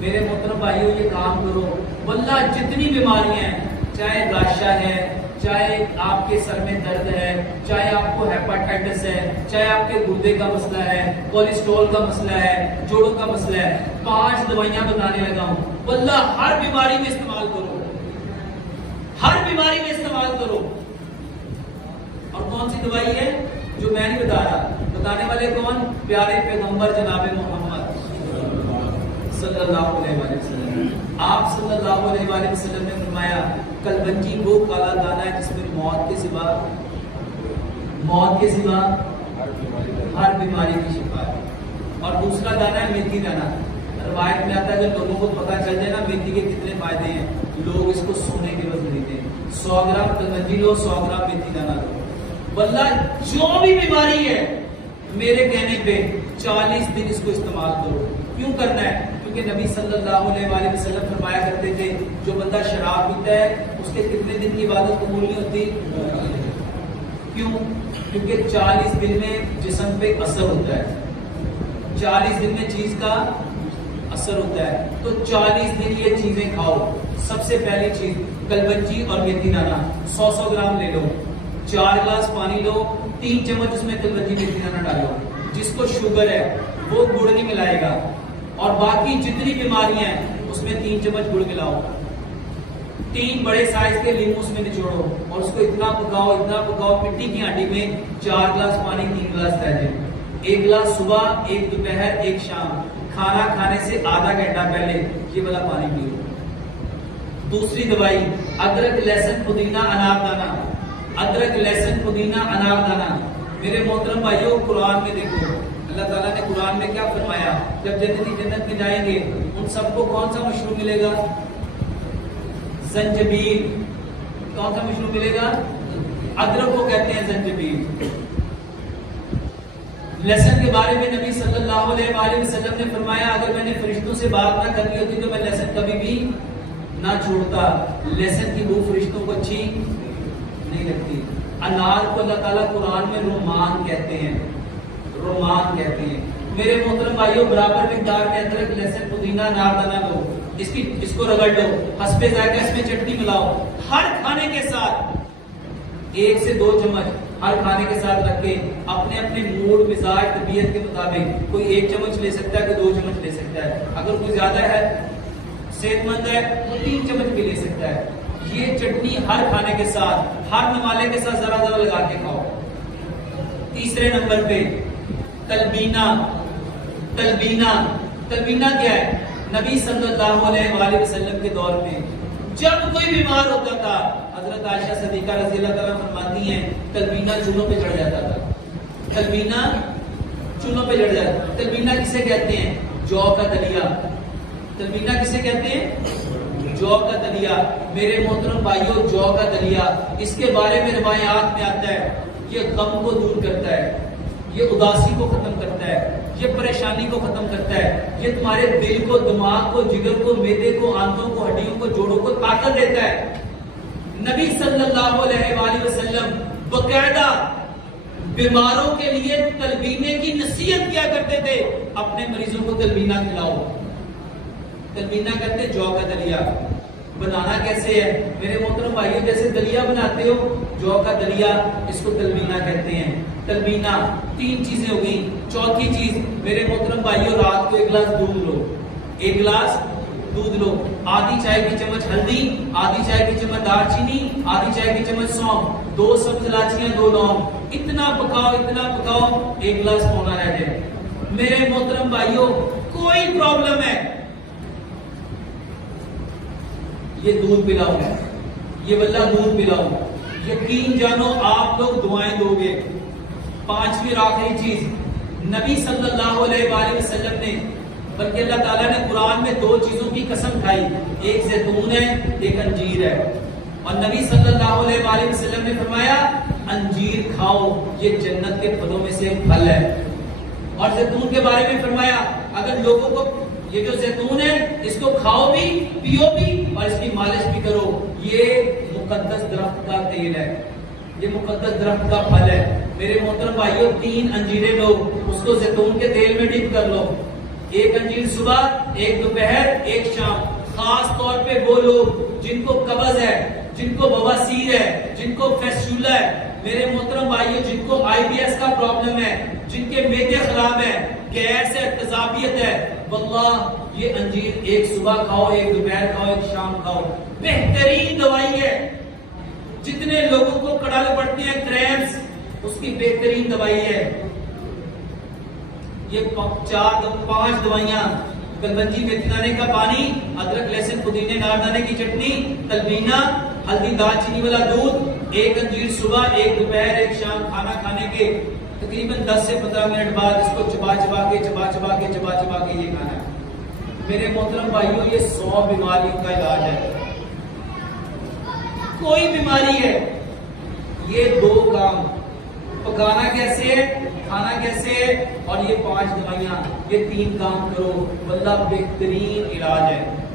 میرے محترم بھائیوں یہ کام کرو، واللہ جتنی بیماریاں ہیں، چاہے گاشا ہے، چاہے آپ کے سر میں درد ہے، چاہے آپ کو ہیپاٹائٹس ہے، چاہے آپ کے گردے کا مسئلہ ہے، کولیسٹرول کا مسئلہ ہے، جوڑوں کا مسئلہ ہے، 5 دوائیاں بتانے لگا ہوں، واللہ ہر بیماری میں استعمال کرو، ہر بیماری میں استعمال کرو۔ اور کون سی دوائی ہے جو میں نہیں بتا رہا، بتانے والے کون؟ پیارے پیغمبر جناب محمد صلی اللہ علیہ وآلہ وسلم۔ آپ صلی اللہ علیہ وآلہ وسلم نے فرمایا کلبنجی وہ کالا دانا ہے جس میں موت کے سوا ہر بیماری کی شفا ہے، اور دوسرا دانا ہے میتھی دانا۔ روایت میں آتا ہے جب لوگوں کو پتا چل جائے نا میتھی کے کتنے فائدے ہیں، لوگ اس کو سونے کے وزن لیتے ہیں۔ 100 گرام کلبنجی لو، 100 گرام میتھی دانا لو، واللہ جو بھی بیماری ہے میرے کہنے پہ 40 دن اس کو استعمال کرو۔ کیوں کرنا ہے؟ کیونکہ نبی صلی اللہ علیہ وآلہ وسلم فرمایا کرتے تھے جو بندہ شراب پیتا ہے اس کے کتنے دن کی عبادت قبول نہیں ہوتی؟ کیوں؟ کیونکہ 40 دن میں جسم پہ اثر ہوتا ہے، 40 دن میں چیز کا اثر ہوتا ہے، تو 40 دن یہ چیزیں کھاؤ۔ سب سے پہلی چیز کلبنجی اور میتھی دانا 100 گرام لے لو، 4 گلاس پانی لو، 3 چمچ اس میں کلبنجی میتھی دانا ڈالو۔ جس کو شوگر ہے وہ گڑ نہیں ملائے گا، اور باقی جتنی بیماریاں ہیں اس میں 3 چمچ گڑ ملاؤ، 3 بڑے سائز کے لیموں اس میں نچوڑو، اور اس کو اتنا پکاؤ مٹی کی ہانڈی میں 4 گلاس پانی 3 گلاس تہجے، 1 گلاس صبح، 1 دوپہر، 1 شام، کھانا کھانے سے آدھا گھنٹہ پہلے یہ والا پانی پیو۔ دوسری دوائی ادرک لہسن پودینہ انار دانہ، ادرک لہسن پودینہ انار دانہ۔ میرے محترم بھائیوں قرآن میں دیکھو اللہ تعالیٰ نے قرآن میں کیا فرمایا، جب جنتی جنت میں جائیں گے ان سب کو کون سا مشروب ملے گا؟ زنجبیل۔ کون سا مشروب ملے گا؟ ادرک کو کہتے ہیں زنجبیل۔ لہسن کے بارے میں نبی صلی اللہ علیہ وآلہ وسلم نے فرمایا اگر میں نے فرشتوں سے بات نہ کرنی ہوتی تو میں لہسن کبھی بھی نہ چھوڑتا۔ لہسن کی بو فرشتوں کو اچھی نہیں لگتی۔ انار کو اللہ تعالیٰ قرآن میں رومان کہتے ہیں، رومان کہتے ہیں۔ میرے محترم بھائیوں برابر مقدار میں ادرک لہسن پودینہ انار دانہ لو، اس کو رگڑ لو، حسب ذائقہ اس میں چٹنی ملاؤ، ہر کھانے کے ساتھ 1 سے 2 چمچ ہر کھانے کے ساتھ رکھ کے اپنے اپنے موڈ مزاج طبیعت کے مطابق کوئی 1 چمچ لے سکتا ہے، کوئی 2 چمچ لے سکتا ہے، اگر کوئی زیادہ ہے صحت مند ہے وہ 3 چمچ بھی لے سکتا ہے۔ یہ چٹنی ہر کھانے کے ساتھ ہر نوالے کے ساتھ ذرا ذرا لگا کے کھاؤ۔ تیسرے نمبر پہ تلبینہ۔ تلبینہ کیا ہے؟ نبی صلی اللہ علیہ وآلہ وسلم کے دور میں جب کوئی بیمار ہوتا تھا حضرت عائشہ صدیقہ رضی اللہ تعالیٰ فرماتی ہیں تلبینہ چولہوں پہ چڑھ جاتا تھا، تلبینہ چولہوں پہ چڑھ جاتا۔ تلبینہ کسے کہتے ہیں؟ جو کا دلیا۔ تلبینہ کسے کہتے ہیں؟ جو کا دلیا۔ میرے محترم بھائیوں جو کا دلیا اس کے بارے میں روایات میں آتا ہے یہ غم کو دور کرتا ہے، یہ اداسی کو ختم کرتا ہے، یہ پریشانی کو ختم کرتا ہے، یہ تمہارے دل کو، دماغ کو، جگر کو، معدے کو، آنتوں کو، ہڈیوں کو، جوڑوں کو طاقت دیتا ہے۔ نبی صلی اللہ علیہ وآلہ وسلم باقاعدہ بیماروں کے لیے تلبینے کی نصیحت کیا کرتے تھے، اپنے مریضوں کو تلبینہ کھلاؤ۔ تلبینہ کہتے ہیں جو کا دلیا۔ بنانا کیسے ہے میرے محترم بھائیوں؟ جیسے دلیا بناتے ہو جو کا دلیا، اس کو تلبینہ کہتے ہیں۔ تلبینہ 3 چیزیں ہو گئی۔ چوتھی چیز میرے محترم بھائیوں رات کو 1 گلاس دودھ لو، 1 گلاس دودھ لو، آدھی چائے کی چمچ ہلدی، آدھی چائے کی چمچ دار چینی، آدھی چائے کی چمچ سونف، 2 سبز الائچیاں، 2 لونگ، اتنا پکاؤ 1 گلاس پونا رہ جائے۔ میرے محترم بھائیوں کوئی پرابلم ہے یہ دودھ پلاؤ، یہ واللہ دودھ پلاؤ، یقین جانو آپ لوگ دعائیں دو گے۔ 5ویں اور آخری چیز نبی صلی اللہ علیہ وآلہ وسلم نے، بلکہ اللہ تعالیٰ نے قرآن میں 2 چیزوں کی قسم کھائی، ایک زیتون ہے، ایک انجیر ہے، اور نبی صلی اللہ علیہ وآلہ وسلم نے فرمایا انجیر کھاؤ یہ جنت کے پھلوں میں سے پھل ہے، اور زیتون کے بارے میں فرمایا اگر لوگوں کو یہ جو زیتون ہے اس کو کھاؤ بھی، پیو بھی، اور اس کی مالش بھی کرو، یہ مقدس درخت کا تیل ہے، یہ مقدس درخت کا پھل ہے۔ میرے محترم بھائیوں 3 انجیریں لو، اس کو زیتون کے تیل میں ڈپ کر لو، ایک انجیر صبح، ایک دوپہر، ایک شام. خاص طور پہ وہ لوگ جن کو قبض ہے، جن کو بواسیر ہے، جن کو فیسٹولا ہے، میرے محترم بھائیوں جن کو IBS کا پرابلم ہے، جن کے معدے خراب ہے، گیس ہے، تیزابیت ہے، واللہ یہ انجیر ایک صبح کھاؤ، ایک دوپہر کھاؤ، ایک شام کھاؤ، بہترین دوائی ہے. جتنے لوگوں کو کڑال پڑتے ہیں کریمز، اس کی بہترین دوائی ہے. یہ 5 دوائیاں: کلونجی میتھی دانے کا پانی، ادرک لہسن پودینے ناردانے کی چٹنی، تلبینہ، ہلدی دال چینی والا دودھ. ایک انجیر صبح، ایک دوپہر، ایک شام. کھانا کھانے کے تقریباً 10 سے 15 منٹ بعد اس کو چبا چبا کے یہ کھانا ہے. میرے محترم بھائیوں یہ 100 بیماریوں کا علاج ہے. کوئی بیماری ہے، یہ 2 کام: پکانا کیسے ہے، کھانا کیسے ہے، اور یہ 5 دوائیاں، یہ 3 کام کرو، واللہ بہترین علاج ہے.